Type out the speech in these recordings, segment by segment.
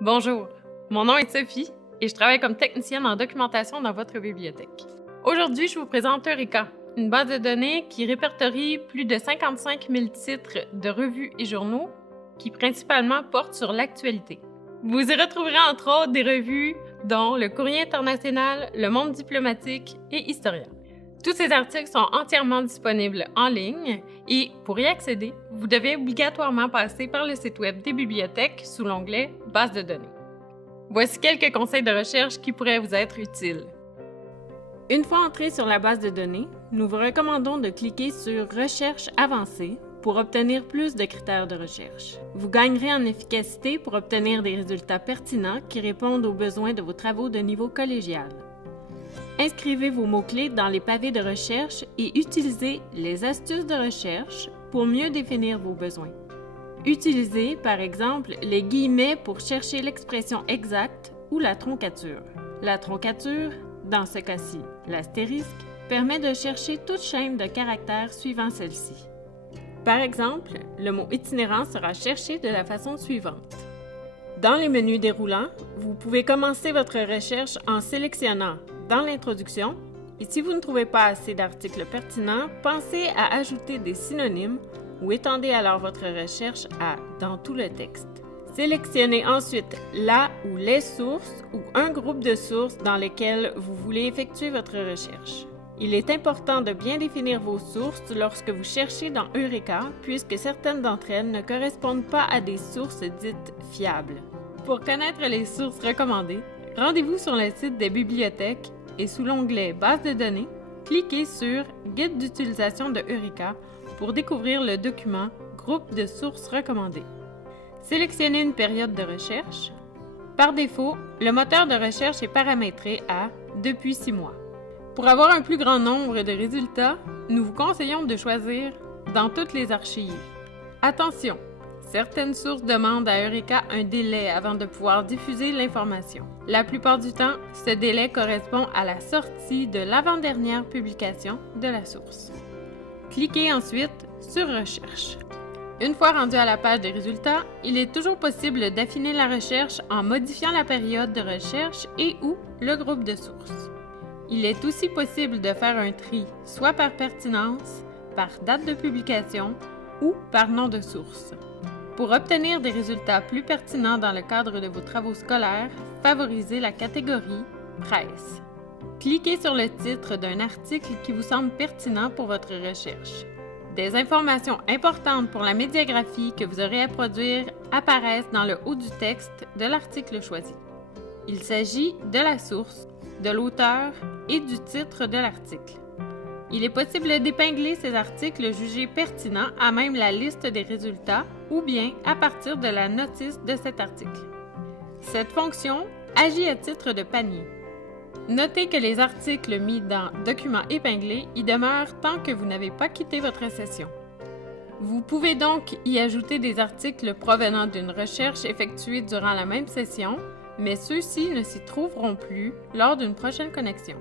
Bonjour, mon nom est Sophie et je travaille comme technicienne en documentation dans votre bibliothèque. Aujourd'hui, je vous présente Eureka, une base de données qui répertorie plus de 55 000 titres de revues et journaux qui principalement portent sur l'actualité. Vous y retrouverez entre autres des revues dont Le Courrier international, Le Monde diplomatique et Historia. Tous ces articles sont entièrement disponibles en ligne et pour y accéder, vous devez obligatoirement passer par le site web des bibliothèques sous l'onglet « Base de données ». Voici quelques conseils de recherche qui pourraient vous être utiles. Une fois entré sur la base de données, nous vous recommandons de cliquer sur « Recherche avancée » pour obtenir plus de critères de recherche. Vous gagnerez en efficacité pour obtenir des résultats pertinents qui répondent aux besoins de vos travaux de niveau collégial. Inscrivez vos mots-clés dans les pavés de recherche et utilisez les astuces de recherche pour mieux définir vos besoins. Utilisez, par exemple, les guillemets pour chercher l'expression exacte ou la troncature. La troncature, dans ce cas-ci, l'astérisque, permet de chercher toute chaîne de caractères suivant celle-ci. Par exemple, le mot itinérant sera cherché de la façon suivante. Dans les menus déroulants, vous pouvez commencer votre recherche en sélectionnant dans l'introduction, et si vous ne trouvez pas assez d'articles pertinents, pensez à ajouter des synonymes ou étendez alors votre recherche à « dans tout le texte ». Sélectionnez ensuite la ou les sources ou un groupe de sources dans lesquelles vous voulez effectuer votre recherche. Il est important de bien définir vos sources lorsque vous cherchez dans Eureka, puisque certaines d'entre elles ne correspondent pas à des sources dites fiables. Pour connaître les sources recommandées, rendez-vous sur le site des bibliothèques et sous l'onglet « Base de données », cliquez sur « Guide d'utilisation de Eureka » pour découvrir le document « Groupe de sources recommandées ». Sélectionnez une période de recherche. Par défaut, le moteur de recherche est paramétré à « Depuis 6 mois ». Pour avoir un plus grand nombre de résultats, nous vous conseillons de choisir « Dans toutes les archives ». Attention! Certaines sources demandent à Eureka un délai avant de pouvoir diffuser l'information. La plupart du temps, ce délai correspond à la sortie de l'avant-dernière publication de la source. Cliquez ensuite sur « Recherche ». Une fois rendu à la page des résultats, il est toujours possible d'affiner la recherche en modifiant la période de recherche et ou le groupe de sources. Il est aussi possible de faire un tri, soit par pertinence, par date de publication ou par nom de source. Pour obtenir des résultats plus pertinents dans le cadre de vos travaux scolaires, favorisez la catégorie « Presse ». Cliquez sur le titre d'un article qui vous semble pertinent pour votre recherche. Des informations importantes pour la médiagraphie que vous aurez à produire apparaissent dans le haut du texte de l'article choisi. Il s'agit de la source, de l'auteur et du titre de l'article. Il est possible d'épingler ces articles jugés pertinents à même la liste des résultats ou bien à partir de la notice de cet article. Cette fonction agit à titre de panier. Notez que les articles mis dans « Documents épinglés » y demeurent tant que vous n'avez pas quitté votre session. Vous pouvez donc y ajouter des articles provenant d'une recherche effectuée durant la même session, mais ceux-ci ne s'y trouveront plus lors d'une prochaine connexion.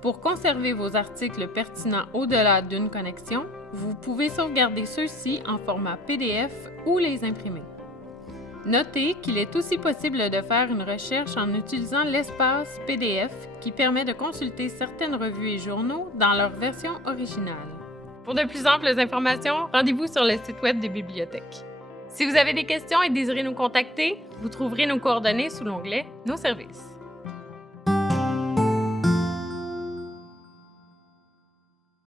Pour conserver vos articles pertinents au-delà d'une connexion, vous pouvez sauvegarder ceux-ci en format PDF ou les imprimer. Notez qu'il est aussi possible de faire une recherche en utilisant l'espace PDF qui permet de consulter certaines revues et journaux dans leur version originale. Pour de plus amples informations, rendez-vous sur le site web des bibliothèques. Si vous avez des questions et désirez nous contacter, vous trouverez nos coordonnées sous l'onglet « Nos services ».